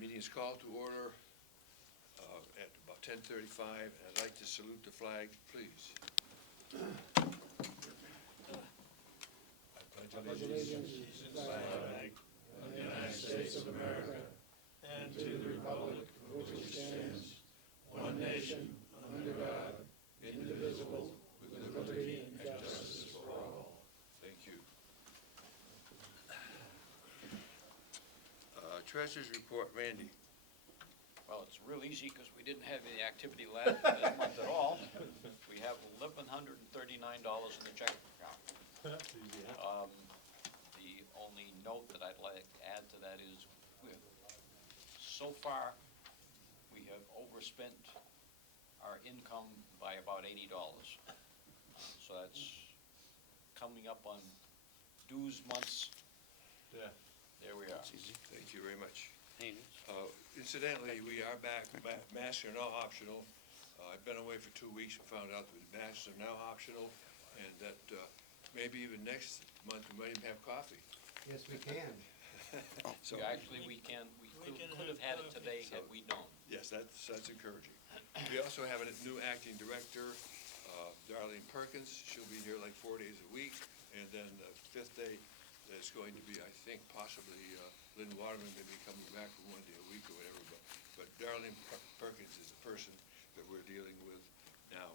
Meeting is called to order at about 10:35. I'd like to salute the flag, please. I pledge allegiance to the flag of the United States of America and to the republic for which it stands, one nation, under God, indivisible, with liberty and justice for all. Thank you. Treasurer's report, Randy. Well, it's real easy because we didn't have any activity last this month at all. We have $1,139 in the checking account. That's easy, huh? The only note that I'd like to add to that is, so far, we have overspent our income by about $80. So that's coming up on dues months. Yeah. There we are. Thank you very much. Incidentally, we are back. Masks are now optional. I've been away for 2 weeks and found out that masks are now optional, and that maybe even next month we might even have coffee. Yes, we can. So, Actually, we could have had it today had we known. yes, that's encouraging. We also have a new acting director, Darlene Perkins. She'll be here like 4 days a week, and then the fifth day is going to be, I think, possibly Lynn Waterman may be coming back for 1 day a week or whatever, but Darlene Perkins is the person that we're dealing with now.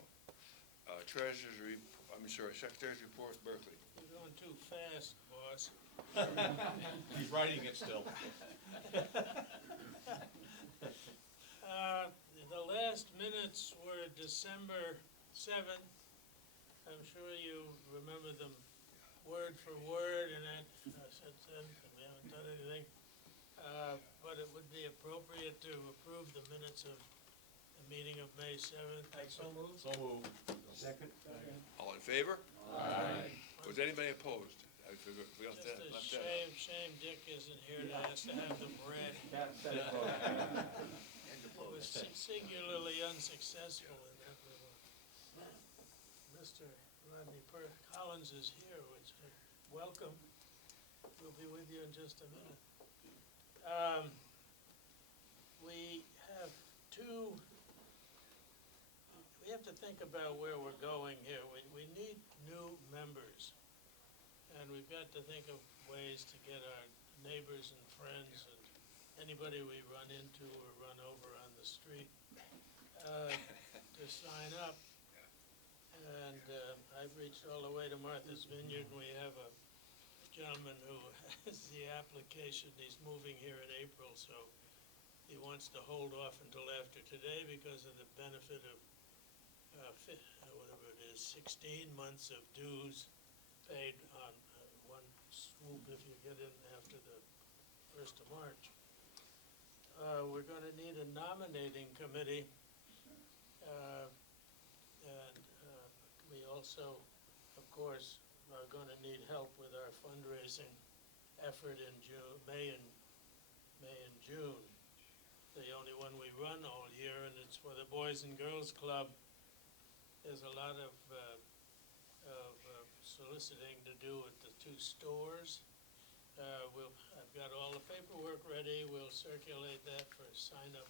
Secretary's report, Berkeley. You're going too fast, boss. He's writing it still. The last minutes were December 7th. I'm sure you remember them word for word, and that since then we haven't done anything. But it would be appropriate to approve the minutes of the meeting of May 7th. So moved. Second? All in favor? Aye. Was anybody opposed? I forgot Just that. a Left that out. shame Dick isn't here to ask to have them read. It was singularly unsuccessful in that little. Mr. Rodney Collins is here, which welcome. We'll be with you in just a minute. We have to think about where we're going here. We need new members, and we've got to think of ways to get our neighbors and friends and anybody we run into or run over on the street to sign up. And I've reached all the way to Martha's Vineyard, and we have a gentleman who has the application. He's moving here in April, so he wants to hold off until after today because of the benefit of whatever it is, 16 months of dues paid on one swoop if you get in after the 1st of March. We're going to need a nominating committee, and we also, of course, are going to need help with our fundraising effort in May and June. The only one we run all year, and it's for the Boys and Girls Club. There's a lot of soliciting to do at the 2 stores. I've got all the paperwork ready. We'll circulate that for sign-up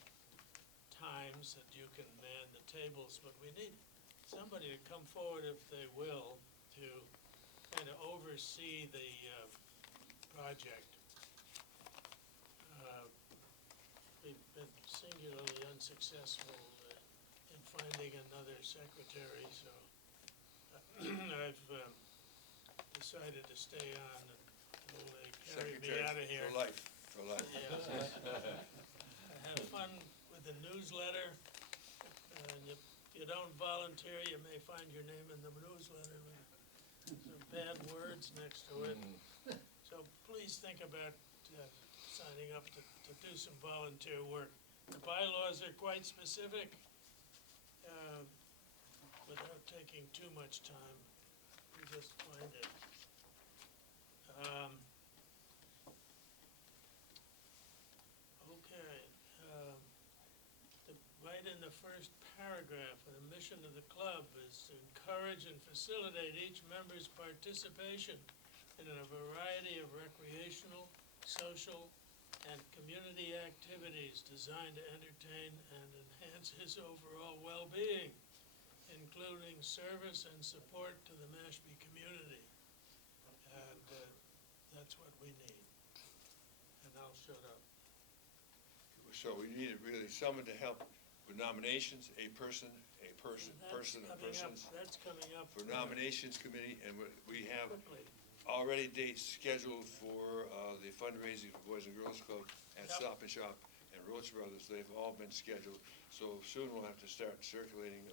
times that you can man the tables, but we need somebody to come forward, if they will, to kind of oversee the project. We've been singularly unsuccessful in finding another secretary, so I've decided to stay on until they carry me out of here. For life. Yeah. I have fun with the newsletter, and if you don't volunteer, you may find your name in the newsletter with some bad words next to it. So please think about signing up to do some volunteer work. The bylaws are quite specific, without taking too much time. You just find it. Okay. Right in the first paragraph, the mission of the club is to encourage and facilitate each member's participation in a variety of recreational, social, and community activities activities designed to entertain and enhance his overall well-being, including service and support to the Mashpee community. And that's what we need. And I'll shut up. So we needed really someone to help with nominations, a person, persons, That's coming up. for nominations committee, and we have Quickly. already dates scheduled for the fundraising for Boys and Girls Club at Yep. Stop and Shop and Roach Brothers. They've all been scheduled, so soon we'll have to start circulating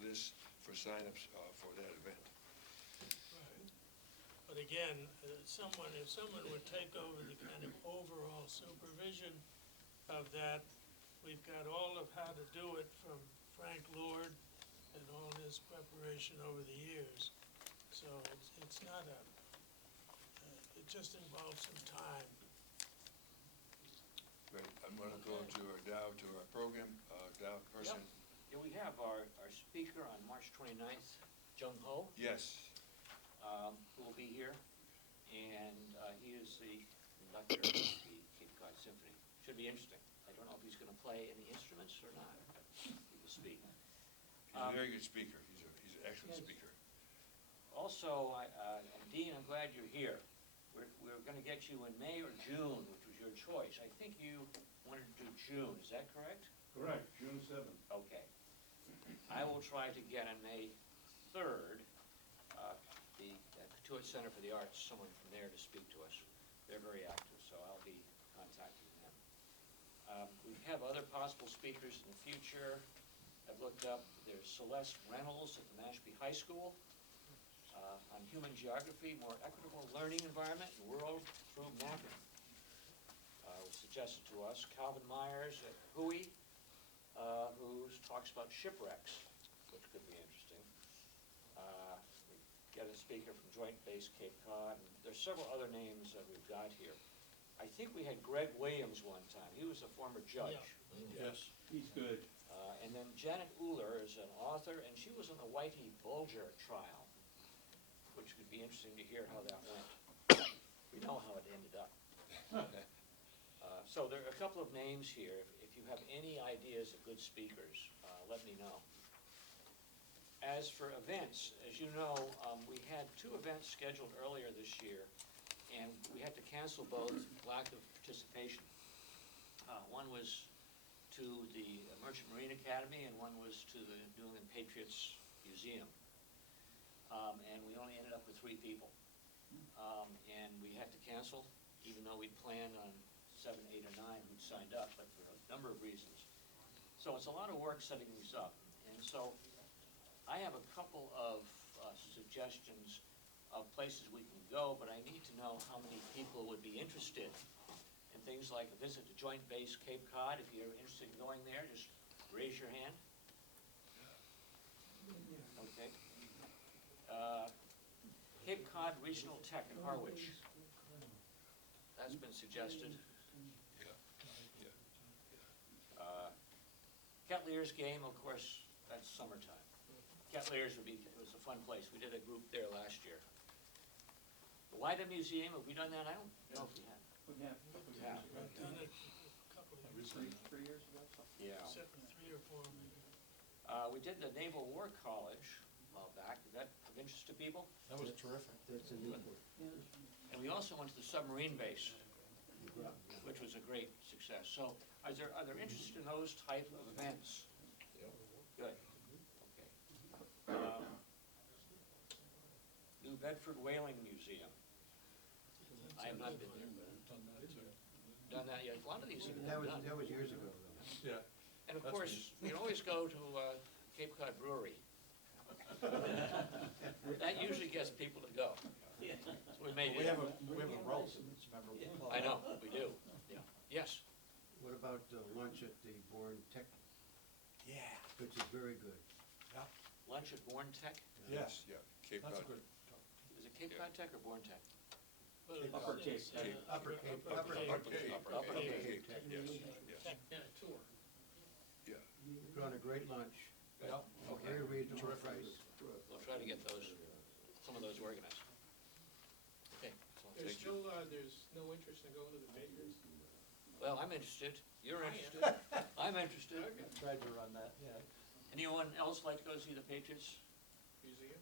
lists for signups for that event. Right. But again, if someone would take over the kind of overall supervision of that, we've got all of how to do it from Frank Lord and all his preparation over the years. So it's not it just involves some time. Great, I'm gonna go to our program, Dow person. Yeah, we have our speaker on March 29th, Jung Ho, Yes, who will be here, and he is the conductor of the Cape Cod Symphony. Should be interesting. I don't know if he's gonna play any instruments or not, but he will speak. he's a very good speaker, he's an excellent speaker. Also, Dean, I'm glad you're here. We're gonna get you in May or June, which was your choice. I think you wanted to do June, is that correct? Correct, June 7th. Okay. I will try to get on May 3rd, the Katuitt Center for the Arts, someone from there to speak to us. They're very active, so I'll be contacting them. We have other possible speakers in the future. I've looked up, there's Celeste Reynolds at the Mashpee High School on human geography, more equitable learning environment and world through mapping. Was suggested to us. Calvin Myers at Hui, who talks about shipwrecks, which could be interesting. We get a speaker from Joint Base Cape Cod, and there's several other names that we've got here. I think we had Greg Williams one time. He was a former judge. Yes. He's good. And then Janet Uhler is an author, and she was on the Whitey Bulger trial, which would be interesting to hear how that went. We know how it ended up. So there are a couple of names here. If you have any ideas of good speakers, let me know. As for events, as you know, we had 2 events scheduled earlier this year, and we had to cancel both, lack of participation. One was to the Merchant Marine Academy, and one was to the New England Patriots Museum. And we only ended up with 3 people. And we had to cancel, even though we'd planned on 7, 8, or 9 who'd signed up, but for a number of reasons. So it's a lot of work setting these up. And so I have a couple of suggestions of places we can go, but I need to know how many people would be interested in things like a visit to Joint Base Cape Cod. If you're interested in going there, just raise your hand. Okay. Cape Cod Regional Tech in Harwich. That's been suggested. Kettlier's game, of course, that's summertime. Kettlier's it was a fun place. We did a group there last year. The Wida Museum, have we done that? I don't know if we have. We have. We have. I've done it a couple of years, 3 years ago, something. Yeah. except for 3 or 4 maybe. We did the Naval War College a while back. Is that of interest to people? That was terrific. That's a new one. And we also went to the submarine base, which was a great success. So are there interest in those type of events? Good. Okay. New Bedford Whaling Museum. I have not been there. Done that yet? A lot of these have been done. That was years ago, though. Yeah. And of That's course, we can always go to Cape Cod Brewery. That usually gets people to go. So we made We it. have a roast that's memorable. I know, we do. Yeah. Yes. What about lunch at the Bourne Tech, Yeah. which is very good? Lunch at Bourne Tech? Yes. Yeah, Cape That's a Cod. good. Is it Cape Cod Tech or Bourne Tech? Well, it's- Upper Cape. it's, Upper Cape. Upper Cape. Upper Cape, Upper Cape. yes, yes, Tour. yeah. You put on a great lunch, Yeah. very reasonable Terrific. price. We'll try to get some of those organized. Okay. so- There's still, there's no interest in going to the Patriots? Well, I'm interested. You're I am. interested. I'm interested. Tried to run that, yeah. Anyone else like to go see the Patriots Museum?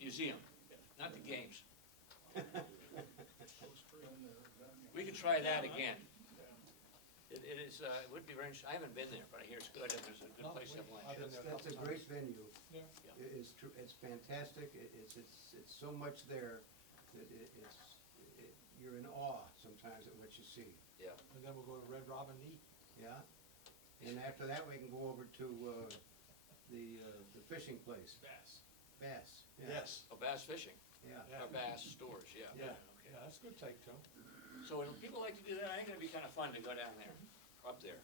Museum? Not the games. We could try that again. It is, it would be very interesting. I haven't been there, but I hear it's good and there's a good place to have lunch. I've been there That's a couple great times. venue. Yeah. It's true, it's fantastic, it's so much there that you're in awe sometimes at what you see, Yeah. And then we'll go to Red Robin to eat. yeah? And after that, we can go over to, the fishing place, Bass. Bass, yeah. Yes. Oh, bass fishing, Yeah. Yeah. or bass stores, yeah. Yeah, Okay. yeah, that's a good take, too. So if people like to do that, I think it'd be kind of fun to go down there, up there.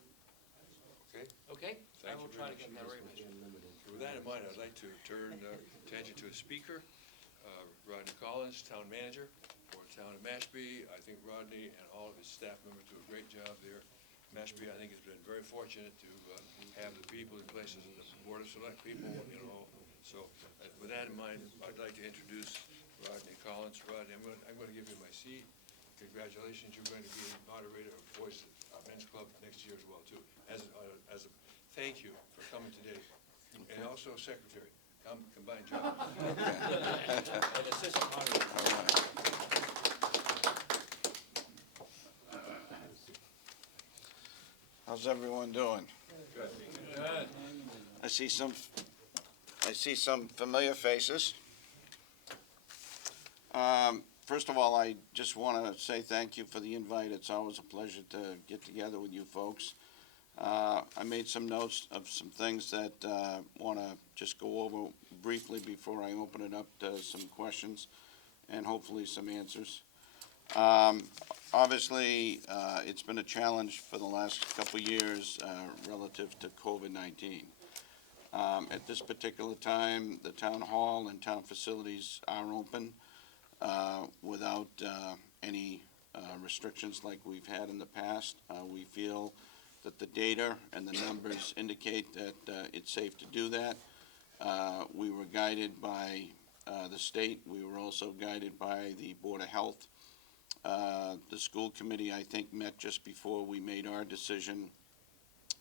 Okay? Okay? I Thank will you try very to get much. that arranged. With that in mind, I'd like to turn attention to a speaker, Rodney Collins, Town Manager for the Town of Mashpee. I think Rodney and all of his staff members do a great job there. Mashpee, I think, has been very fortunate to have the people in places, the Board of Select people, you know. So with that in mind, I'd like to introduce Rodney Collins. Rodney, I'm going to give you my seat. Congratulations, you're going to be moderator of Voice Men's Club next year as well, too, as a thank you for coming today. And also secretary, combined job. And assistant moderator. How's everyone doing? Good. I see some familiar faces. First of all, I just want to say thank you for the invite. It's always a pleasure to get together with you folks. I made some notes of some things that want to just go over briefly before I open it up to some questions and hopefully some answers. Obviously, it's been a challenge for the last couple of years relative to COVID-19. At this particular time, the town hall and town facilities are open without any restrictions like we've had in the past. We feel that the data and the numbers indicate that it's safe to do that. We were guided by the state. We were also guided by the Board of Health. The school committee, I think, met just before we made our decision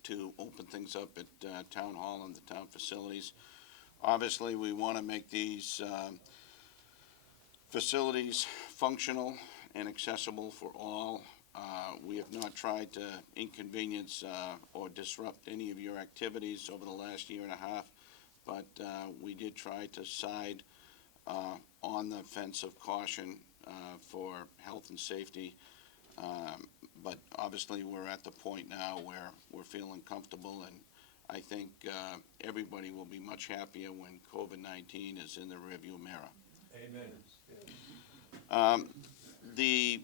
to open things up at Town Hall and the town facilities. Obviously, we want to make these facilities functional and accessible for all. We have not tried to inconvenience or disrupt any of your activities over the last year and a half, but we did try to side on the fence of caution for health and safety. But obviously, we're at the point now where we're feeling comfortable, and I think everybody will be much happier when COVID-19 is in the rearview mirror. Amen. The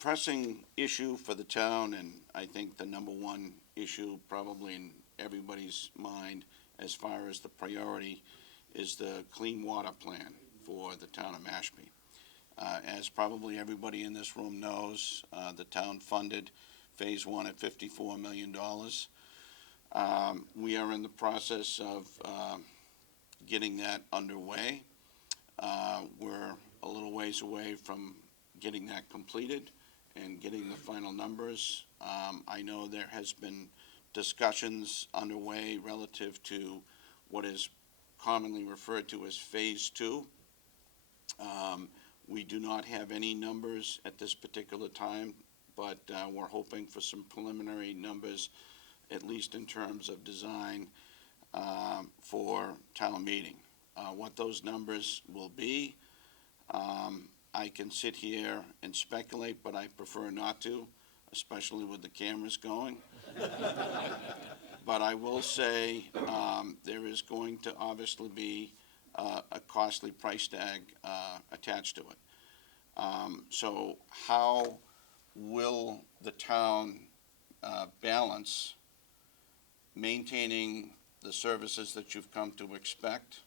pressing issue for the town, and I think the number one issue probably in everybody's mind as far as the priority, is the clean water plan for the town of Mashpee. As probably everybody in this room knows, the town funded Phase 1 at $54 million. We are in the process of getting that underway. We're a little ways away from getting that completed and getting the final numbers. I know there has been discussions underway relative to what is commonly referred to as Phase 2. We do not have any numbers at this particular time, but we're hoping for some preliminary numbers, at least in terms of design, for town meeting. What those numbers will be, I can sit here and speculate, but I prefer not to, especially with the cameras going. But I will say there is going to obviously be a costly price tag attached to it. So how will the town balance maintaining the services that you've come to expect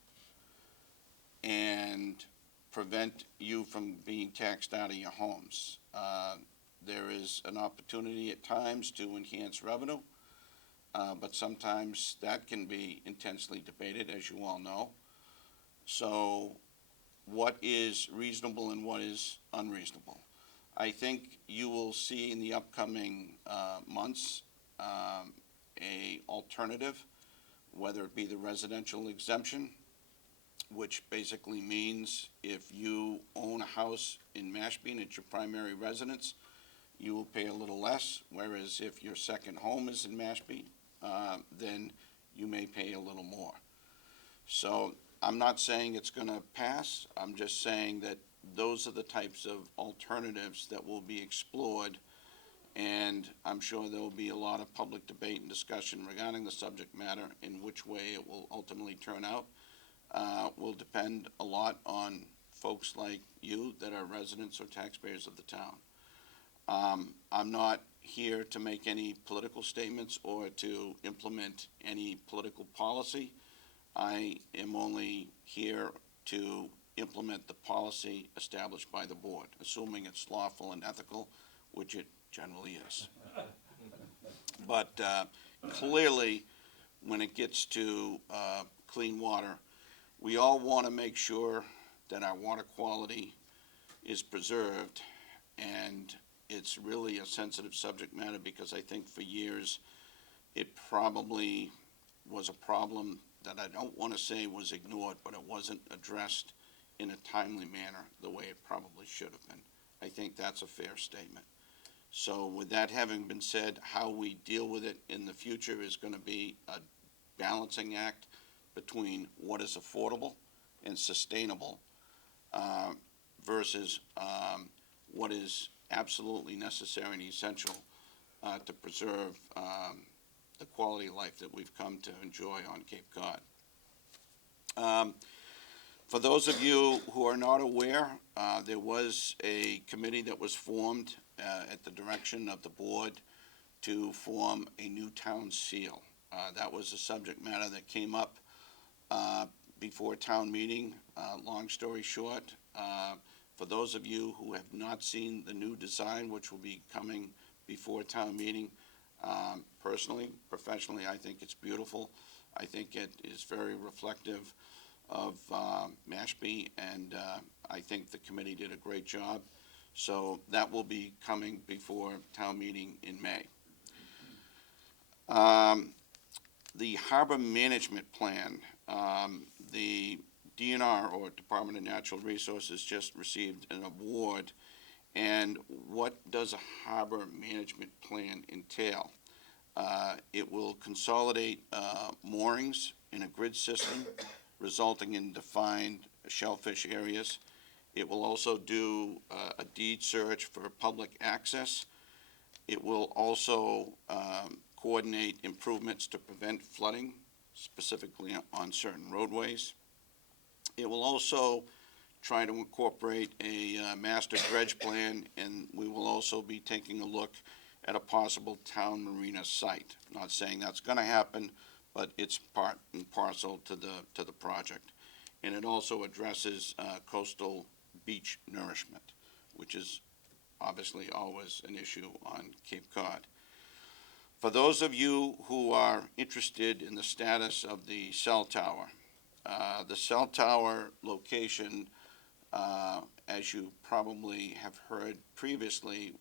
and prevent you from being taxed out of your homes? There is an opportunity at times to enhance revenue, but sometimes that can be intensely debated, as you all know. So what is reasonable and what is unreasonable? I think you will see in the upcoming months a alternative, whether it be the residential exemption, which basically means if you own a house in Mashpee and it's your primary residence, you will pay a little less, whereas if your second home is in Mashpee, then you may pay a little more. So I'm not saying it's going to pass. I'm just saying that those are the types of alternatives that will be explored, and I'm sure there will be a lot of public debate and discussion regarding the subject matter. In which way it will ultimately turn out will depend a lot on folks like you that are residents or taxpayers of the town. I'm not here to make any political statements or to implement any political policy. I am only here to implement the policy established by the board, assuming it's lawful and ethical, which it generally is. But clearly, when it gets to clean water, we all want to make sure that our water quality is preserved, and it's really a sensitive subject matter because I think for years it probably was a problem that I don't want to say was ignored, but it wasn't addressed in a timely manner the way it probably should have been. I think that's a fair statement. So with that having been said, how we deal with it in the future is going to be a balancing act between what is affordable and sustainable versus what is absolutely necessary and essential to preserve the quality of life that we've come to enjoy on Cape Cod. For those of you who are not aware, there was a committee that was formed at the direction of the board to form a new town seal. That was a subject matter that came up before town meeting. Long story short, for those of you who have not seen the new design, which will be coming before town meeting, personally, professionally, I think it's beautiful. I think it is very reflective of Mashpee, and I think the committee did a great job. So that will be coming before town meeting in May. The harbor management plan, the DNR, or Department of Natural Resources, just received an award. And what does a harbor management plan entail? It will consolidate moorings in a grid system, resulting in defined shellfish areas. It will also do a deed search for public access. It will also coordinate improvements to prevent flooding, specifically on certain roadways. It will also try to incorporate a master dredge plan, and we will also be taking a look at a possible town marina site. Not saying that's going to happen, but it's part and parcel to the project. And it also addresses coastal beach nourishment, which is obviously always an issue on Cape Cod. For those of you who are interested in the status of the cell tower location, as you probably have heard previously,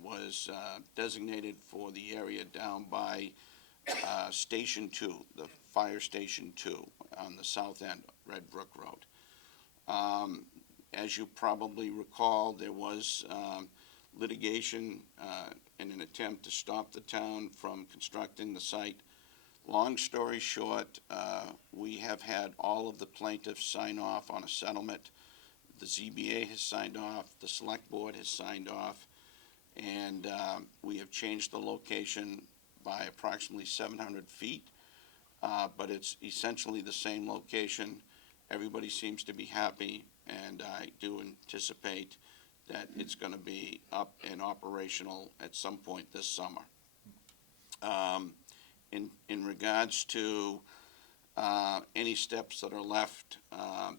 was designated for the area down by Station 2, the Fire Station 2 on the south end, Red Brook Road. As you probably recall, there was litigation in an attempt to stop the town from constructing the site. Long story short, we have had all of the plaintiffs sign off on a settlement. The ZBA has signed off, the Select Board has signed off, and we have changed the location by approximately 700 feet, but it's essentially the same location. Everybody seems to be happy, and I do anticipate that it's going to be up and operational at some point this summer. In regards to any steps that are left,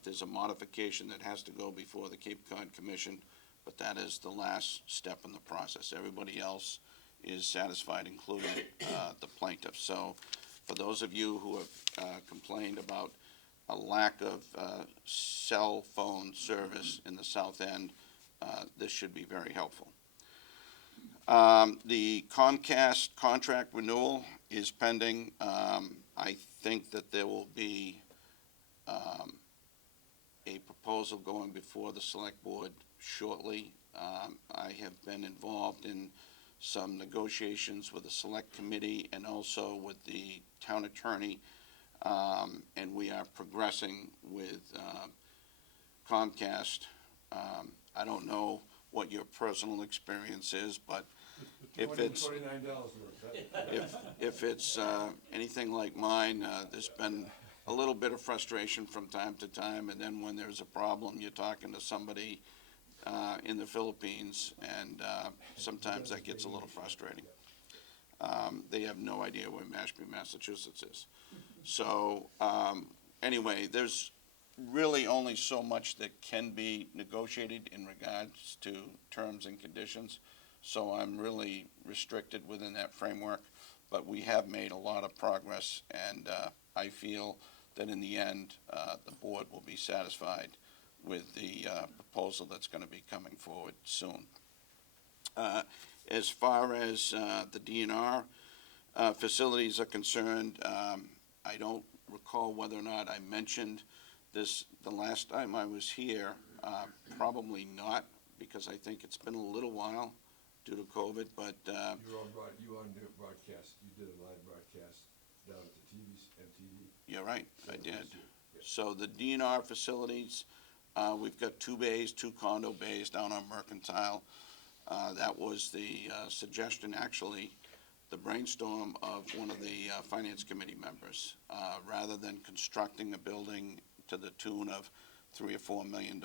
there's a modification that has to go before the Cape Cod Commission, but that is the last step in the process. Everybody else is satisfied, including the plaintiff. So for those of you who have complained about a lack of cell phone service in the south end, this should be very helpful. The Comcast contract renewal is pending. I think that there will be a proposal going before the select board shortly. I have been involved in some negotiations with the select committee and also with the town attorney, and we are progressing with Comcast. I don't know what your personal experience is, but if it's, $229 worth, if it's anything like mine, there's been a little bit of frustration from time to time, and then when there's a problem, you're talking to somebody in the Philippines, and sometimes that gets a little frustrating. They have no idea where Ashby, Massachusetts is. So, anyway, there's really only so much that can be negotiated in regards to terms and conditions. So I'm really restricted within that framework, but we have made a lot of progress, and I feel that in the end, the board will be satisfied with the proposal that's going to be coming forward soon. As far as the DNR facilities are concerned, I don't recall whether or not I mentioned this the last time I was here. Probably not, because I think it's been a little while due to COVID, but you were on the broadcast, you did a live broadcast down at the MTV. you're right, I did. So the DNR facilities, we've got 2 bays, 2 condo bays down on Mercantile. That was the suggestion, actually, the brainstorm of one of the Finance Committee members. Rather than constructing a building to the tune of $3 or $4 million,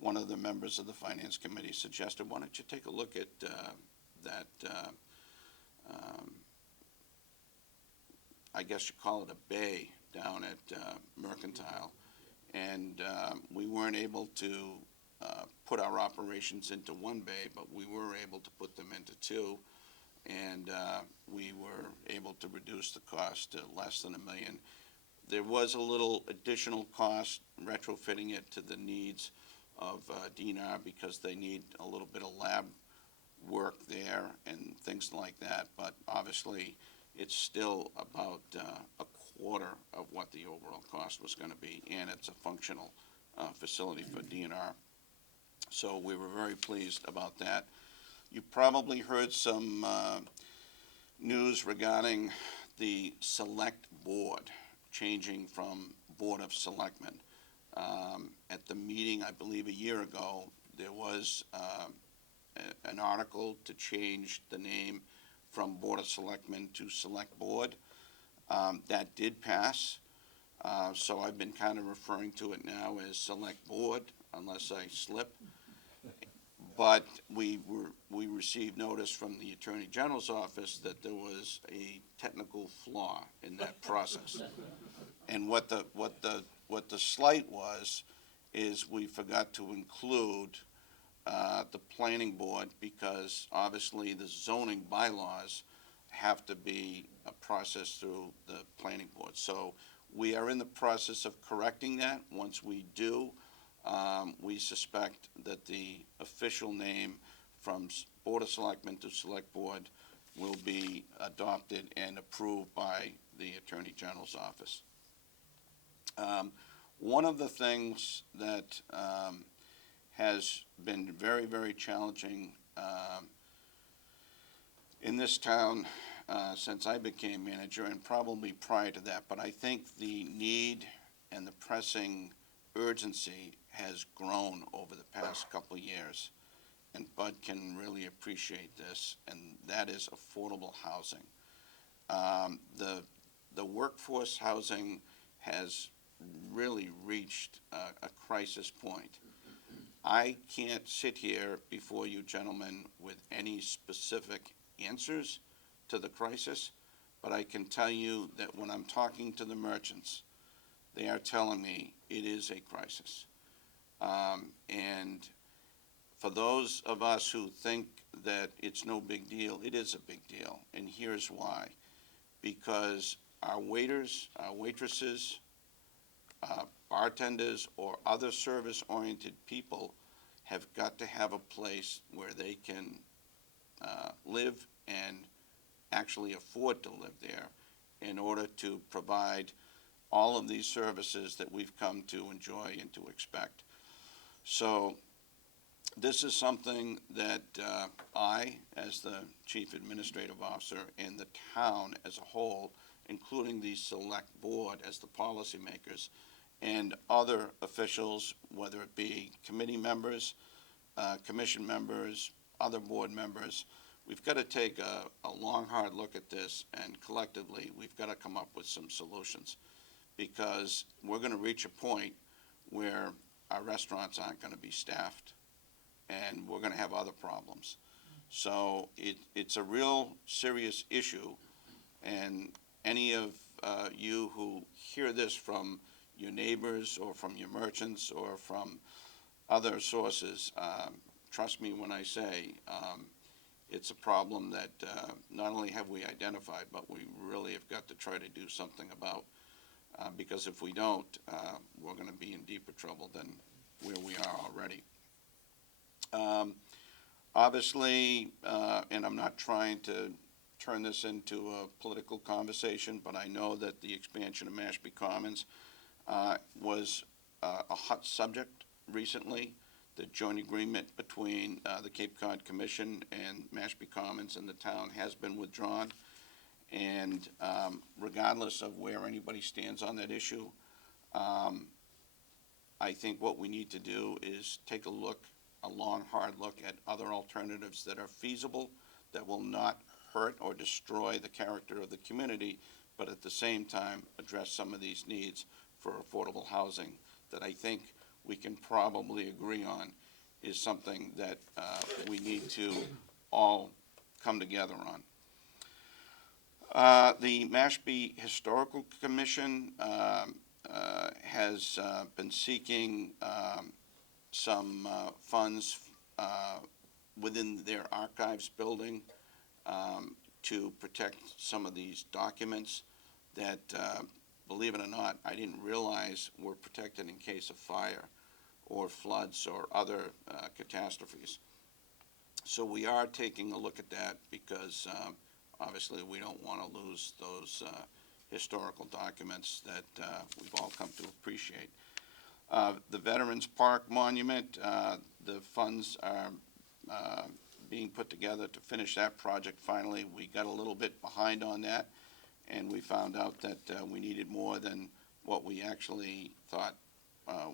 one of the members of the Finance Committee suggested, why don't you take a look at that, I guess you call it a bay down at Mercantile. And we weren't able to put our operations into 1 bay, but we were able to put them into 2. And we were able to reduce the cost to less than $1 million. There was a little additional cost retrofitting it to the needs of DNR, because they need a little bit of lab work there and things like that. But obviously, it's still about a quarter of what the overall cost was going to be, and it's a functional facility for DNR. So we were very pleased about that. You probably heard some news regarding the select board changing from Board of Selectmen. At the meeting, I believe a year ago, there was an article to change the name from Board of Selectmen to Select Board. That did pass, so I've been kind of referring to it now as Select Board, unless I slip. But we received notice from the Attorney General's office that there was a technical flaw in that process. And what the slight was is we forgot to include the planning board, because obviously the zoning bylaws have to be processed through the planning board. So we are in the process of correcting that. Once we do, we suspect that the official name from Board of Selectmen to Select Board will be adopted and approved by the Attorney General's office. One of the things that has been very, very challenging in this town since I became manager, and probably prior to that, but I think the need and the pressing urgency has grown over the past couple of years, and Bud can really appreciate this, and that is affordable housing. The workforce housing has really reached a crisis point. I can't sit here before you gentlemen with any specific answers to the crisis, but I can tell you that when I'm talking to the merchants, they are telling me it is a crisis. And for those of us who think that it's no big deal, it is a big deal, and here's why. Because our waiters, our waitresses, bartenders, or other service-oriented people have got to have a place where they can live and actually afford to live there in order to provide all of these services that we've come to enjoy and to expect. So this is something that I, as the Chief Administrative Officer, and the town as a whole, including the select board as the policymakers, and other officials, whether it be committee members, commission members, other board members, we've got to take a long, hard look at this, and collectively, we've got to come up with some solutions, because we're going to reach a point where our restaurants aren't going to be staffed, and we're going to have other problems. So it's a real serious issue, and any of you who hear this from your neighbors or from your merchants or from other sources, trust me when I say it's a problem that not only have we identified, but we really have got to try to do something about, because if we don't, we're going to be in deeper trouble than where we are already. Obviously, and I'm not trying to turn this into a political conversation, but I know that the expansion of Ashby Commons was a hot subject recently. The joint agreement between the Cape Cod Commission and Ashby Commons and the town has been withdrawn. And regardless of where anybody stands on that issue, I think what we need to do is take a long, hard look at other alternatives that are feasible, that will not hurt or destroy the character of the community, but at the same time address some of these needs for affordable housing that I think we can probably agree on is something that we need to all come together on. The Ashby Historical Commission has been seeking some funds within their archives building to protect some of these documents that, believe it or not, I didn't realize were protected in case of fire or floods or other catastrophes. So we are taking a look at that because obviously we don't want to lose those historical documents that we've all come to appreciate. The Veterans Park Monument, the funds are being put together to finish that project finally. We got a little bit behind on that, and we found out that we needed more than what we actually thought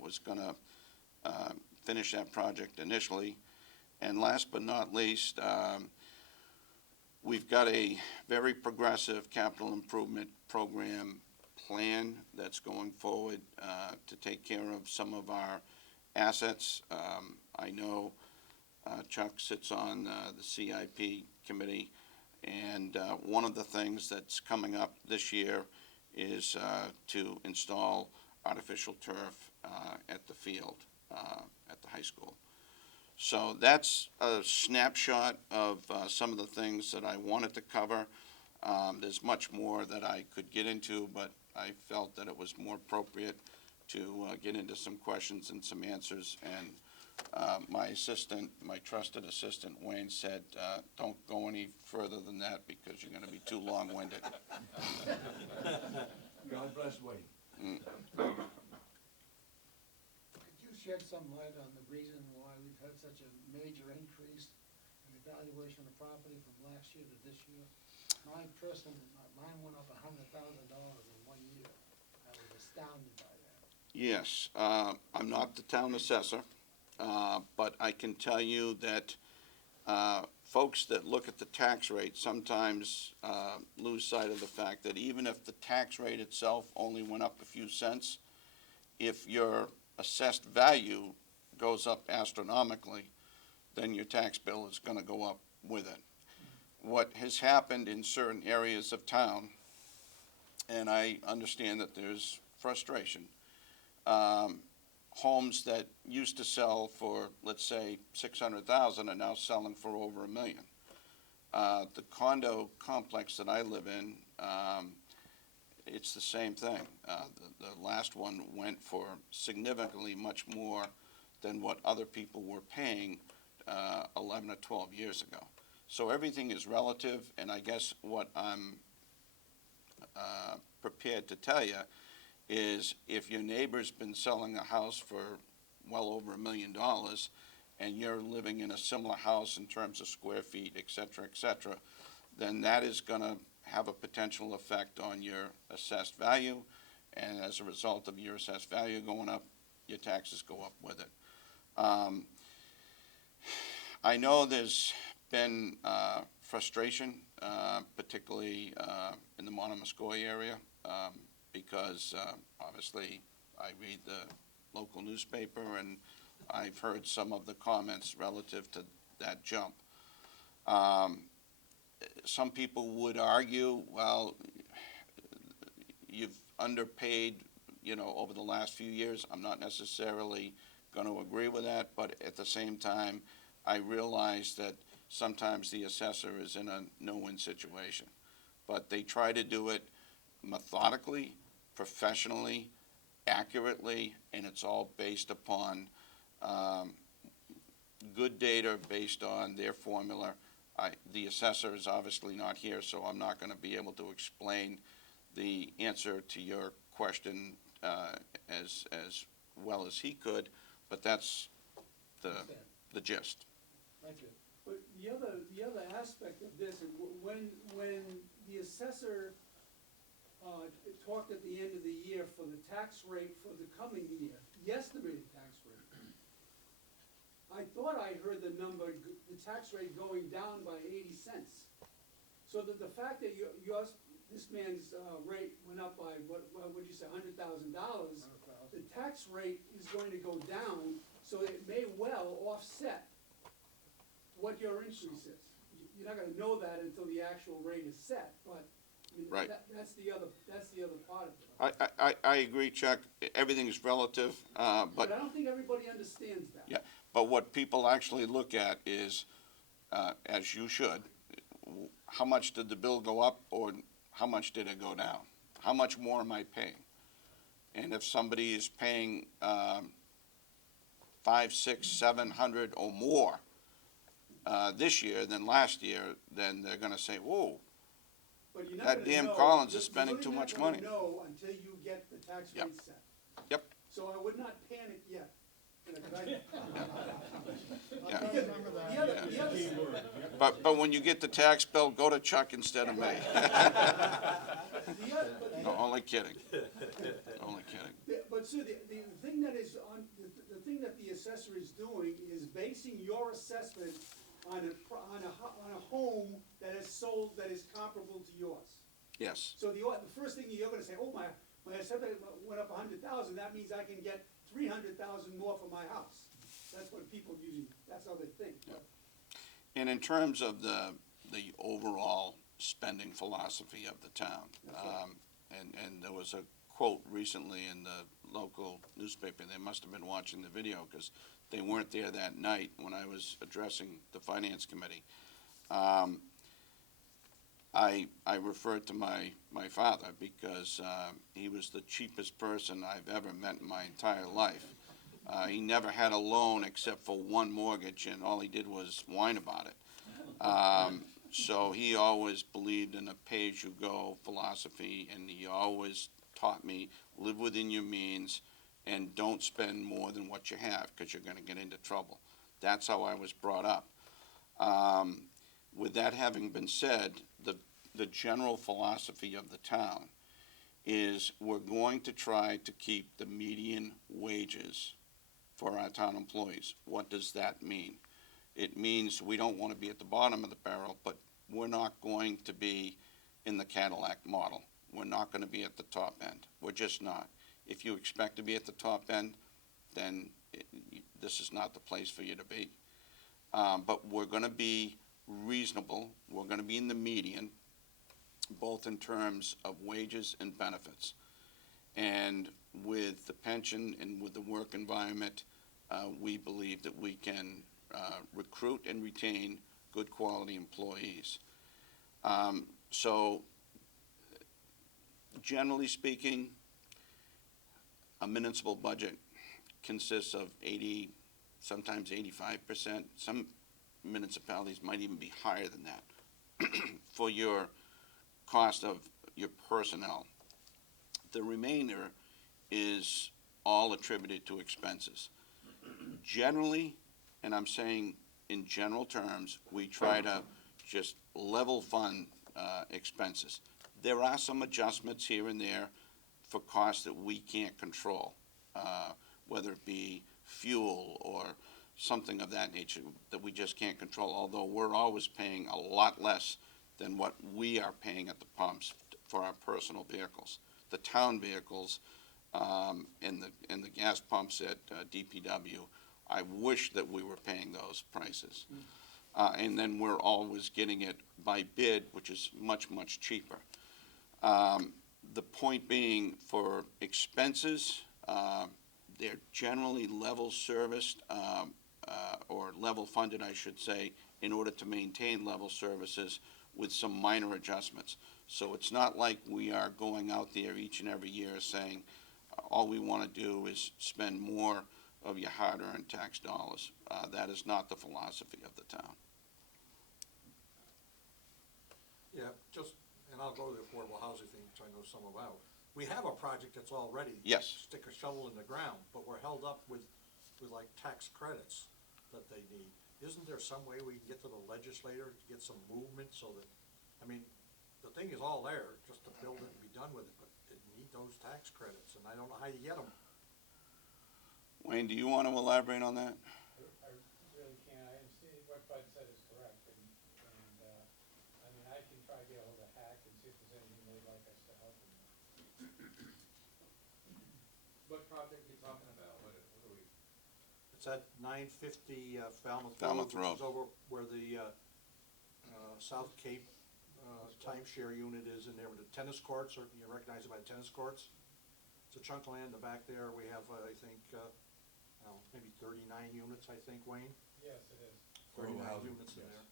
was going to finish that project initially. And last but not least, we've got a very progressive capital improvement program plan that's going forward to take care of some of our assets. I know Chuck sits on the CIP committee, and one of the things that's coming up this year is to install artificial turf at the field at the high school. So that's a snapshot of some of the things that I wanted to cover. There's much more that I could get into, but I felt that it was more appropriate to get into some questions and some answers. And my assistant, my trusted assistant, Wayne, said, don't go any further than that because you're going to be too long-winded. God bless Wayne. Could you shed some light on the reason why we've had such a major increase in the valuation of property from last year to this year? Mine went up $100,000 in 1 year. I was astounded by that. Yes, I'm not the town assessor, but I can tell you that folks that look at the tax rate sometimes lose sight of the fact that even if the tax rate itself only went up a few cents, if your assessed value goes up astronomically, then your tax bill is going to go up with it. What has happened in certain areas of town, and I understand that there's frustration, homes that used to sell for, let's say, $600,000 are now selling for over $1 million. The condo complex that I live in, it's the same thing. The last one went for significantly much more than what other people were paying 11 or 12 years ago. So everything is relative, and I guess what I'm prepared to tell you is if your neighbor's been selling a house for well over $1 million, and you're living in a similar house in terms of square feet, et cetera, then that is going to have a potential effect on your assessed value, and as a result of your assessed value going up, your taxes go up with it. I know there's been frustration, particularly in the Monomoskoye area, because obviously I read the local newspaper, and I've heard some of the comments relative to that jump. Some people would argue, well, you've underpaid, over the last few years. I'm not necessarily going to agree with that, but at the same time, I realize that sometimes the assessor is in a no-win situation. But they try to do it methodically, professionally, accurately, and it's all based upon good data based on their formula. The assessor is obviously not here, so I'm not going to be able to explain the answer to your question as well as he could, but that's the gist. Thank you. But the other aspect of this is when the assessor talked at the end of the year for the tax rate for the coming year, the estimated tax rate, I thought I heard the number, the tax rate going down by 80 cents. So that the fact that this man's rate went up by, what would you say, $100,000, the tax rate is going to go down, so it may well offset what your increase is. You're not gonna know that until the actual rate is set, but I mean, Right. that's the other part of it. I agree, Chuck. Everything is relative, But but I don't think everybody understands that. yeah. But what people actually look at is, as you should, how much did the bill go up, or how much did it go down? How much more am I paying? And if somebody is paying $500, $600, $700 or more this year than last year, then they're going to say, "Whoa, But you're not that gonna damn know- Collins is you're spending really too not much gonna money." know until you get the tax Yep. rate set. Yep. So I would not panic yet. You know, 'cause I- Yeah. because the other, But when you get the tax bill, go to Chuck instead of me. No, only kidding. Only kidding. But Sue, the thing that is the thing that the assessor is doing is basing your assessment on a home that is sold that is comparable to yours. Yes. So the first thing you're gonna say, oh, my assessment went up 100,000, that means I can get 300,000 more for my house. That's what people usually, that's how they think. And in terms of the overall spending philosophy of the town, and there was a quote recently in the local newspaper, they must have been watching the video because they weren't there that night when I was addressing the finance committee. I referred to my father because he was the cheapest person I've ever met in my entire life. He never had a loan except for one mortgage, and all he did was whine about it. So he always believed in a pay-as-you-go philosophy, and he always taught me, live within your means and don't spend more than what you have because you're going to get into trouble. That's how I was brought up. With that having been said, the general philosophy of the town is we're going to try to keep the median wages for our town employees. What does that mean? It means we don't want to be at the bottom of the barrel, but we're not going to be in the Cadillac model. We're not going to be at the top end. We're just not. If you expect to be at the top end, then this is not the place for you to be. But we're going to be reasonable. We're going to be in the median, both in terms of wages and benefits. And with the pension and with the work environment, we believe that we can recruit and retain good quality employees. So generally speaking, a municipal budget consists of 80, sometimes 85%, municipalities might even be higher than that for your cost of your personnel. The remainder is all attributed to expenses. Generally, and I'm saying in general terms, we try to just level fund expenses. There are some adjustments here and there for costs that we can't control, whether it be fuel or something of that nature that we just can't control, although we're always paying a lot less than what we are paying at the pumps for our personal vehicles. The town vehicles and the gas pumps at DPW, I wish that we were paying those prices. And then we're always getting it by bid, which is much, much cheaper. The point being, for expenses, they're generally level serviced, or level funded, I should say, in order to maintain level services with some minor adjustments. So it's not like we are going out there each and every year saying, all we want to do is spend more of your hard-earned tax dollars. That is not the philosophy of the town. Yeah, just, and I'll go to the affordable housing thing, which I know some about. We have a project that's all ready. Yes. Stick a shovel in the ground, but we're held up with like tax credits that they need. Isn't there some way we can get to the legislator to get some movement so that, I mean, the thing is all there, just to build it and be done with it, but it need those tax credits, and I don't know how you get them. Wayne, do you want to elaborate on that? I really can't. I understand what Bud said is correct, and I mean, I can try to get ahold of Hack and see if there's anything they'd like us to help them with. What project are you talking about? What are we? It's at 950 Falmouth Falmouth Road, Road. which is over where the South Cape timeshare unit is in there with the tennis courts, or you recognize it by the tennis courts? It's a chunk of land in the back there. We have, I think, maybe 39 units, I think, Wayne? Yes, it is. 39 housing, units in yes. there.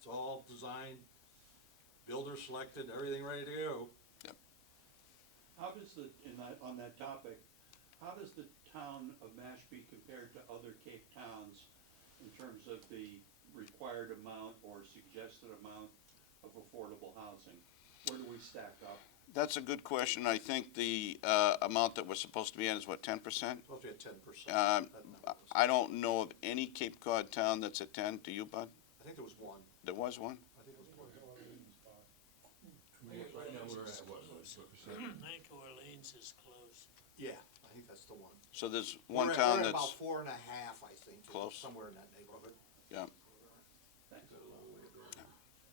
It's all designed, builder selected, everything ready to go. How does on that topic, how does the town of Mashpee compare to other Cape towns in terms of the required amount or suggested amount of affordable housing? Where do we stack up? That's a good question. I think the amount that we're supposed to be at is what, 10%? Supposed to be at 10%. I don't know of any Cape Cod town that's at 10. Do you, Bud? I think there was one. There was one? I think it was one. Right now, we're at what percent? I think Orleans is close. Yeah, I think that's the one. So there's one We're at- town we're at that's, about 4.5, I think. Close. Somewhere in that neighborhood. yeah.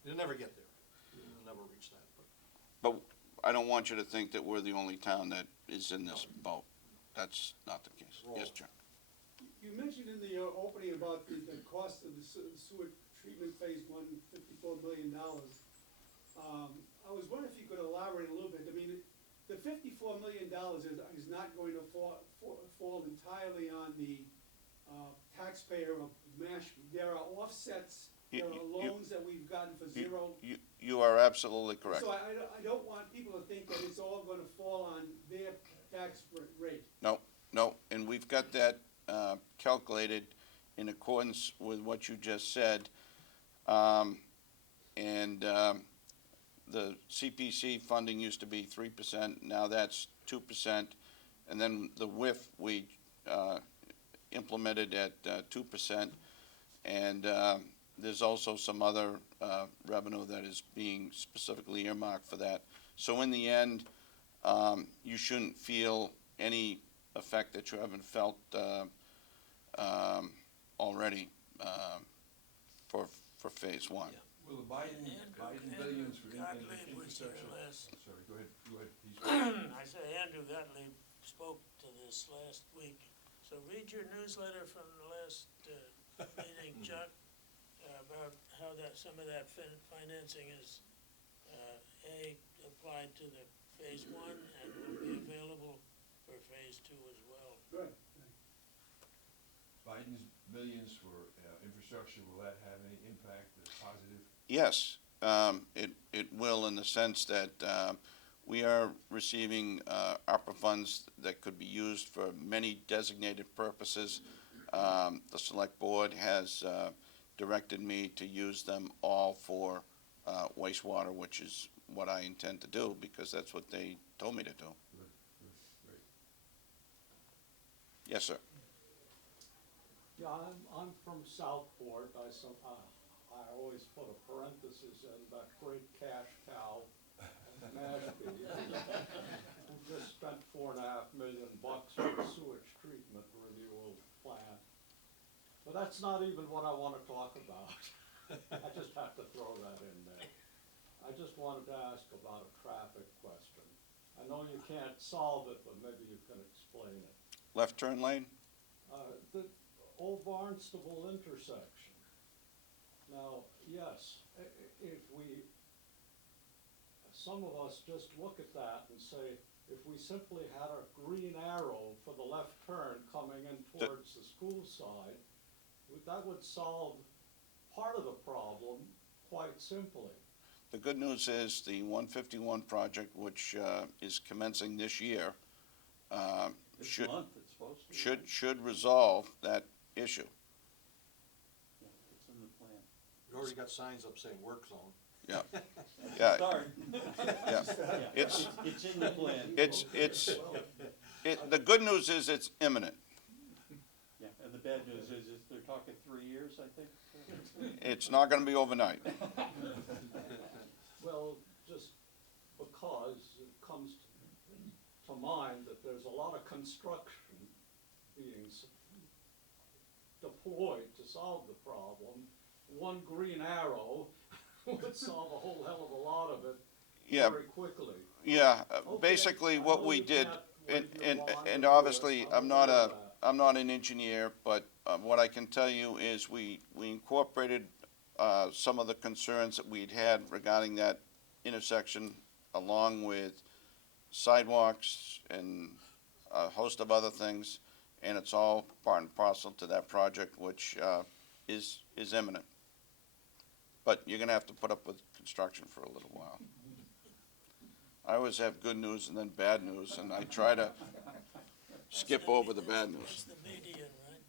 You'll never get there. You'll never reach that, but. But I don't want you to think that we're the only town that is in this boat. That's not the case. Yes, John? You mentioned in the opening about the cost of the sewer treatment phase one, $54 million. I was wondering if you could elaborate a little bit. I mean, the $54 million is not going to fall entirely on the taxpayer of Mashpee. There are offsets, there are loans that we've gotten for zero. You are absolutely correct. So I don't want people to think that it's all gonna fall on their tax rate. No, and we've got that calculated in accordance with what you just said. The CPC funding used to be 3%, now that's 2%. And then the WIF we implemented at 2%. And there's also some other revenue that is being specifically earmarked for that. So in the end, you shouldn't feel any effect that you haven't felt already for phase one. Yeah. Will the Biden billions for Gottlieb was here infrastructure? last, Sorry, go ahead, please. I said Andrew Gottlieb spoke to this last week. So read your newsletter from the last meeting, Chuck, about how some of that financing is, applied to the phase one and will be available for phase two as well. Good. Biden's billions for infrastructure, will that have any impact that's positive? Yes, it will, in the sense that we are receiving ARPA funds that could be used for many designated purposes. The select board has directed me to use them all for wastewater, which is what I intend to do, because that's what they told me to do. Good, good, great. Yes, sir. Yeah, I'm from Southport. I always put a parenthesis in that great cash cow, Ashby. We just spent $4.5 million on the sewage treatment renewal plant. But that's not even what I want to talk about. I just have to throw that in there. I just wanted to ask about a traffic question. I know you can't solve it, but maybe you can explain it. Left turn lane? The Old Barnstable intersection. Now, yes, if some of us just look at that and say, if we simply had a green arrow for the left turn coming in towards the school side, that would solve part of the problem quite simply. The good news is the 151 project, which is commencing this year, This should, month it's supposed to. right? should resolve that issue. Yeah, it's in the plan. You already got signs up saying work zone. Yeah, yeah, Start. yeah. It's in the plan. The good news is it's imminent. Yeah, and the bad news is they're talking 3 years, I think. It's not gonna be overnight. Well, just because it comes to mind that there's a lot of construction being deployed to solve the problem. One green arrow would solve a whole hell of a lot of it Yeah, very quickly. yeah, Okay, basically I what know we you did, can't and, wave your wand and do it. obviously, I'm aware of that. I'm not an engineer, but what I can tell you is we incorporated some of the concerns that we'd had regarding that intersection, along with sidewalks and a host of other things, and it's all part and parcel to that project, which is imminent. But you're gonna have to put up with construction for a little while. I always have good news and then bad news, and I try to skip over the bad news. It's the median, right?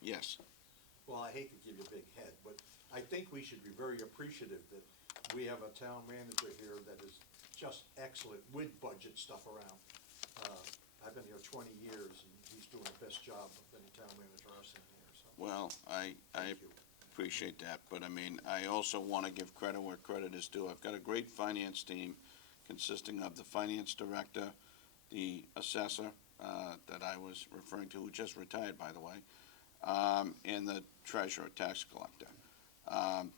Yes. Well, I hate to give you a big head, but I think we should be very appreciative that we have a town manager here that is just excellent with budget stuff around. I've been here 20 years, and he's doing the best job of any town manager I've seen here, so. Well, I Thank you. appreciate that, but I mean, I also want to give credit where credit is due. I've got a great finance team consisting of the finance director, the assessor that I was referring to, who just retired, by the way, and the treasurer, tax collector.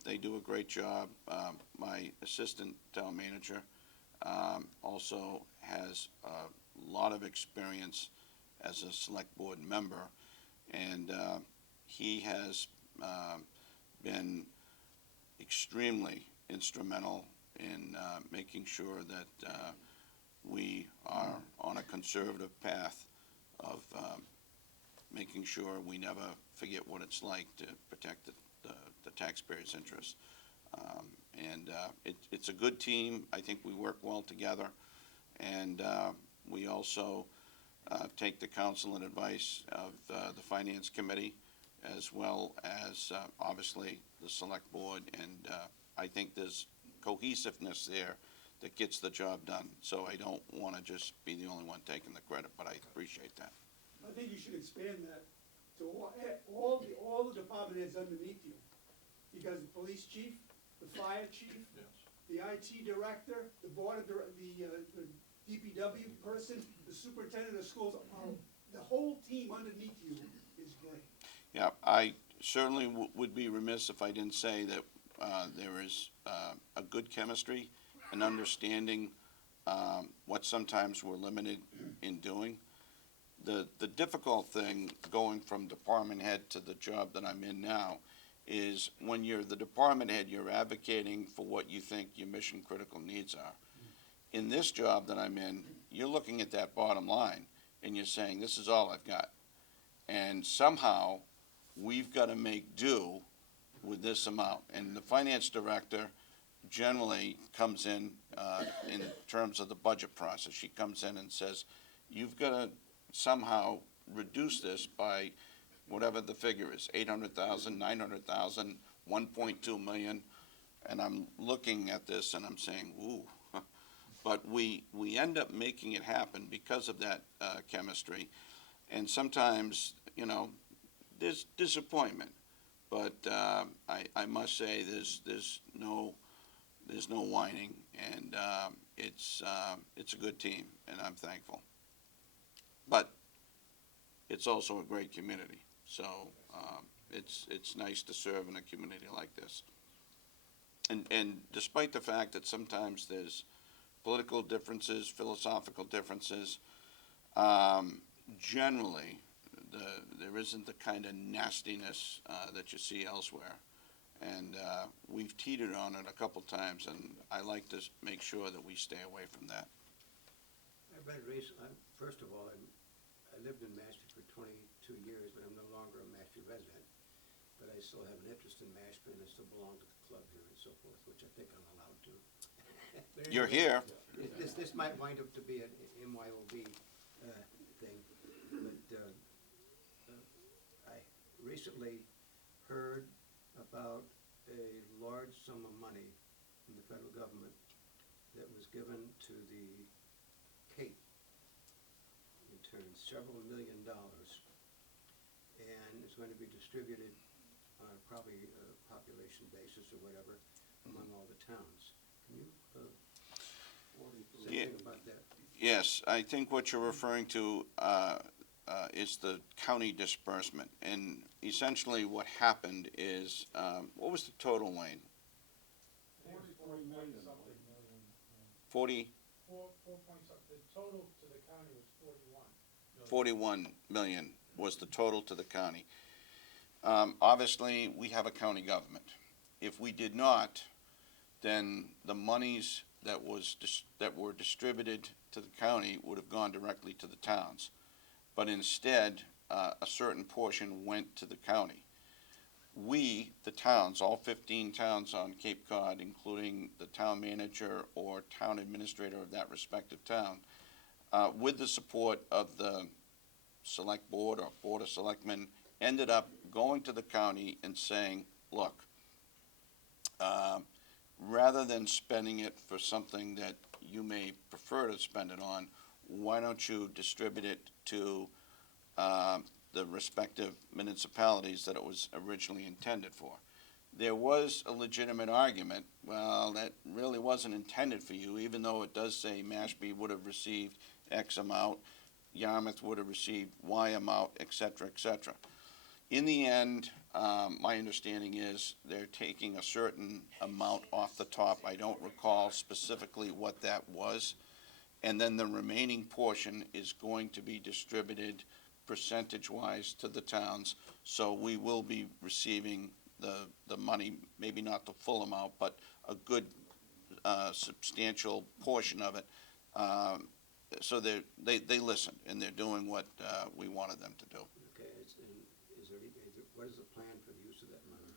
They do a great job. My assistant town manager also has a lot of experience as a select board member, and he has been extremely instrumental in making sure that we are on a conservative path of making sure we never forget what it's like to protect the taxpayers' interests. It's a good team. I think we work well together, and we also take the counsel and advice of the Finance Committee, as well as obviously the Select Board, and I think there's cohesiveness there that gets the job done. So I don't want to just be the only one taking the credit, but I appreciate that. I think you should expand that to all the department heads underneath you. Because the police chief, the fire chief, the IT director, the board of, the DPW person, the superintendent of schools, the whole team underneath you is great. Yeah, I certainly would be remiss if I didn't say that there is a good chemistry and understanding what sometimes we're limited in doing. The difficult thing going from department head to the job that I'm in now is when you're the department head, you're advocating for what you think your mission critical needs are. In this job that I'm in, you're looking at that bottom line and you're saying, this is all I've got. And somehow, we've got to make do with this amount. And the finance director generally comes in terms of the budget process. She comes in and says, you've got to somehow reduce this by whatever the figure is, 800,000, 900,000, 1.2 million, and I'm looking at this and I'm saying, ooh. But we end up making it happen because of that chemistry. And sometimes, you know, there's disappointment. But I must say there's no whining, and it's a good team, and I'm thankful. But it's also a great community, so it's nice to serve in a community like this. And despite the fact that sometimes there's political differences, philosophical differences, generally there isn't the kind of nastiness that you see elsewhere. And we've teetered on it a couple times, and I like to make sure that we stay away from that. I've been first of all, I lived in Mashpee for 22 years, but I'm no longer a Mashpee resident. But I still have an interest in Mashpee, and I still belong to the club here and so forth, which I think I'm allowed to. You're here. This might wind up to be an MYOB thing, but I recently heard about a large sum of money from the federal government that was given to the Cape in turn, several $1 million, and it's going to be distributed on probably a population basis or whatever among all the towns. Can you say anything about that? Yes, I think what you're referring to is the county disbursement. And essentially what happened is, what was the total, Wayne? 40 point something million. 40? 4 point something, the total to the county was 41. 41 million was the total to the county. Obviously, we have a county government. If we did not, then the monies that were distributed to the county would have gone directly to the towns. But instead, a certain portion went to the county. We, the towns, all 15 towns on Cape Cod, including the town manager or town administrator of that respective town, with the support of the select board or board of selectmen, ended up going to the county and saying, look, rather than spending it for something that you may prefer to spend it on, why don't you distribute it to the respective municipalities that it was originally intended for? There was a legitimate argument, well, that really wasn't intended for you, even though it does say Mashpee would have received X amount, Yarmouth would have received Y amount, et cetera, et cetera. In the end, my understanding is they're taking a certain amount off the top. I don't recall specifically what that was. And then the remaining portion is going to be distributed percentage-wise to the towns. So we will be receiving the money, maybe not the full amount, but a good substantial portion of it. So they listen, and they're doing what we wanted them to do. Okay, what is the plan for the use of that money?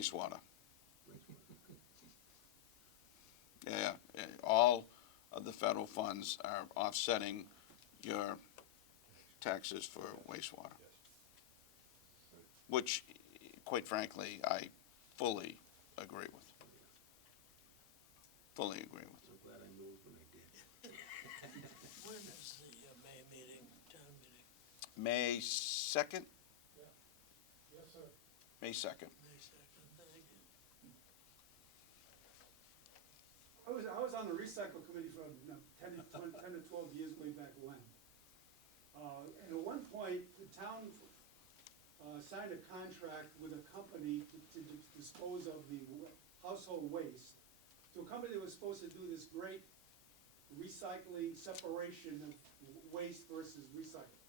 Wastewater. Yeah, all of the federal funds are offsetting your taxes for wastewater, which, quite frankly, I fully agree with. Fully agree with. I'm glad I moved when I did. When is the May meeting, town meeting? May 2nd? Yes, sir. May 2nd. May 2nd, thank you. I was on the recycle committee for 10 to 12 years way back when. And at one point, the town signed a contract with a company to dispose of the household waste, to a company that was supposed to do this great recycling separation of waste versus recycling.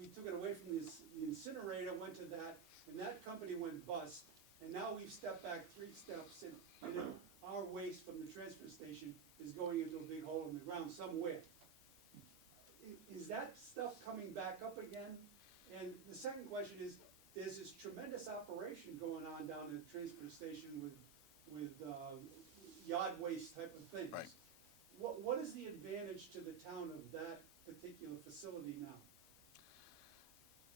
We took it away from the incinerator, went to that, and that company went bust. And now we've stepped back 3 steps, and our waste from the transfer station is going into a big hole in the ground somewhere. Is that stuff coming back up again? And the second question is, there's this tremendous operation going on down at the transfer station with yard waste type of things. Right. What is the advantage to the town of that particular facility now?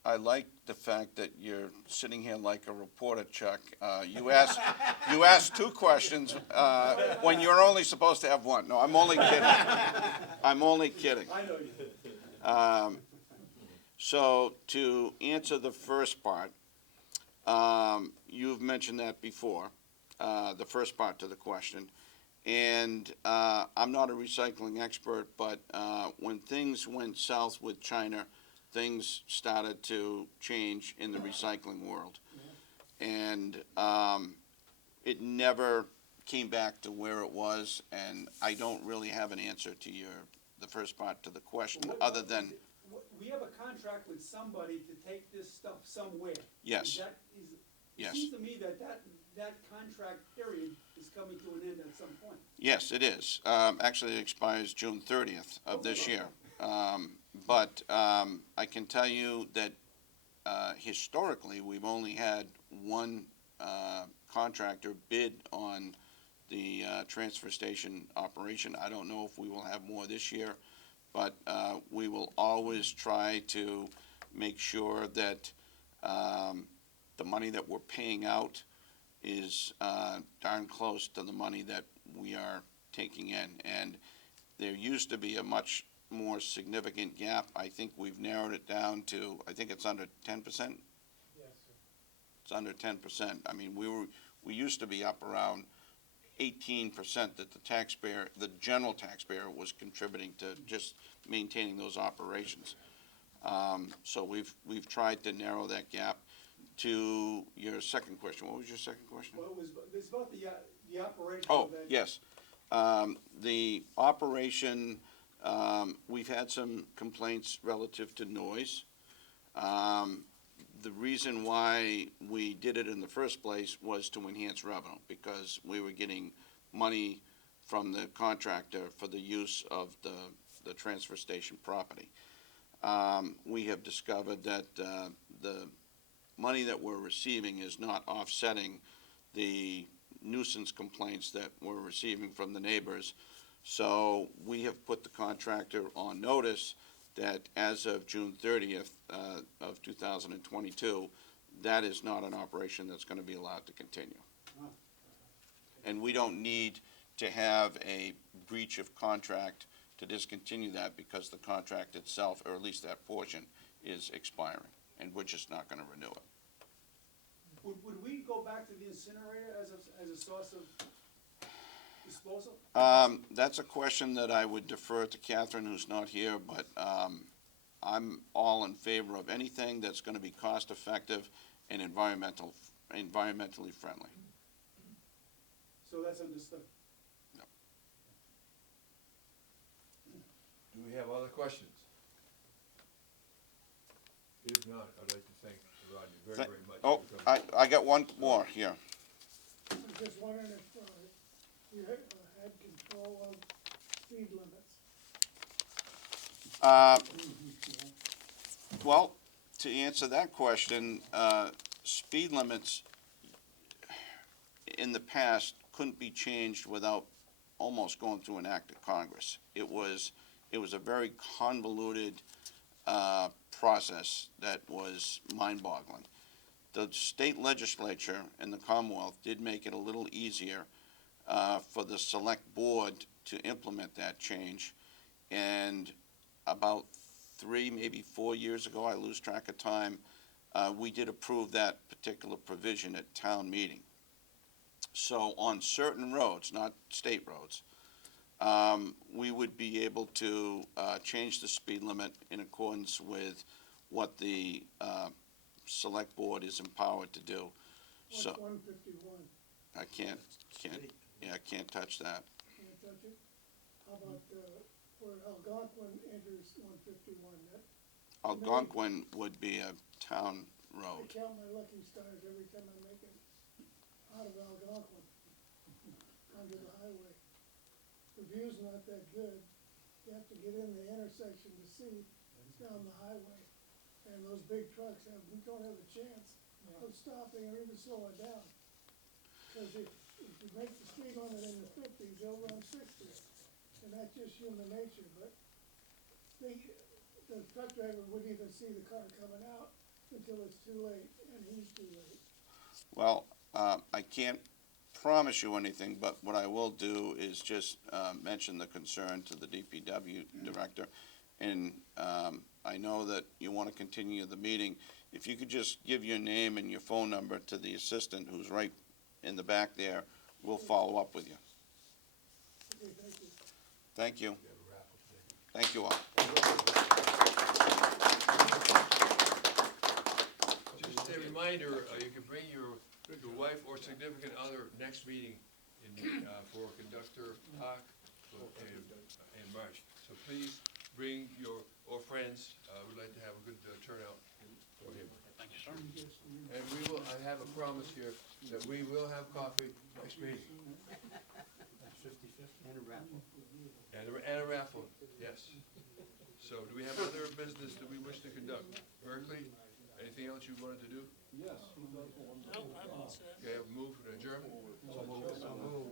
I like the fact that you're sitting here like a reporter, Chuck. You asked two questions, when you're only supposed to have one. No, I'm only kidding. I'm only kidding. I know you did. So to answer the first part, you've mentioned that before, the first part to the question. And I'm not a recycling expert, but when things went south with China, things started to change in the recycling world. And it never came back to where it was, and I don't really have an answer to the first part to the question, other than, We have a contract with somebody to take this stuff somewhere. yes, It yes. seems to me that contract period is coming to an end at some point. Yes, it is. Actually, it expires June 30th of this year. But I can tell you that historically, we've only had one contractor bid on the transfer station operation. I don't know if we will have more this year, but we will always try to make sure that the money that we're paying out is darn close to the money that we are taking in. And there used to be a much more significant gap. I think we've narrowed it down to, I think it's under 10%. Yes, sir. It's under 10%. I mean, we used to be up around 18% that the general taxpayer was contributing to just maintaining those operations. So we've tried to narrow that gap. To your second question, what was your second question? Well, it's about the operation. Oh, of that. yes. The operation, we've had some complaints relative to noise. The reason why we did it in the first place was to enhance revenue, because we were getting money from the contractor for the use of the transfer station property. We have discovered that the money that we're receiving is not offsetting the nuisance complaints that we're receiving from the neighbors. So we have put the contractor on notice that as of June 30th of 2022, that is not an operation that's going to be allowed to continue. And we don't need to have a breach of contract to discontinue that, because the contract itself, or at least that portion, is expiring, and we're just not going to renew it. Would we go back to the incinerator as a source of disposal? That's a question that I would defer to Catherine, who's not here, but I'm all in favor of anything that's going to be cost-effective and environmentally friendly. So that's understood. Do we have other questions? If not, I'd like to thank Rodney very, very much. Oh, for coming. I got one more here. I'm just wondering if you had control of speed limits. Well, to answer that question, speed limits in the past couldn't be changed without almost going through an act of Congress. It was a very convoluted process that was mind-boggling. The state legislature in the Commonwealth did make it a little easier for the select board to implement that change. And about 3, maybe 4 years ago, I lose track of time, we did approve that particular provision at town meeting. So on certain roads, not state roads, we would be able to change the speed limit in accordance with what the select board is empowered to do. What's So 151? I can't touch that. Can't touch it? How about where Algonquin enters 151? Algonquin would be a town I road. count my lucky stars every time I make it out of Algonquin onto the highway. The view's not that good. You have to get in the intersection to see down the highway. And those big trucks don't have a chance of stopping or even slowing down. Because if you make the speed limit in the 50s, they'll run 60. And that's just human nature. But the truck driver wouldn't even see the car coming out. until it's too late, and he's too late. Well, I can't promise you anything, but what I will do is just mention the concern to the DPW director. And I know that you want to continue the meeting. If you could just give your name and your phone number to the assistant who's right in the back there, we'll follow up with you. Okay, thank you. Thank you. Thank you all. Just a reminder, you can bring your wife or significant other next meeting for Conductor Hawk in March. So please bring your, or friends, we'd like to have a good turnout for him. Thank you, sir. And we will, I have a promise here that we will have coffee next meeting. And a raffle. And a raffle, yes. So do we have other business that we wish to conduct? Berkeley, anything else you wanted to do? No, I'm all set. Okay, move and adjourn. So moved.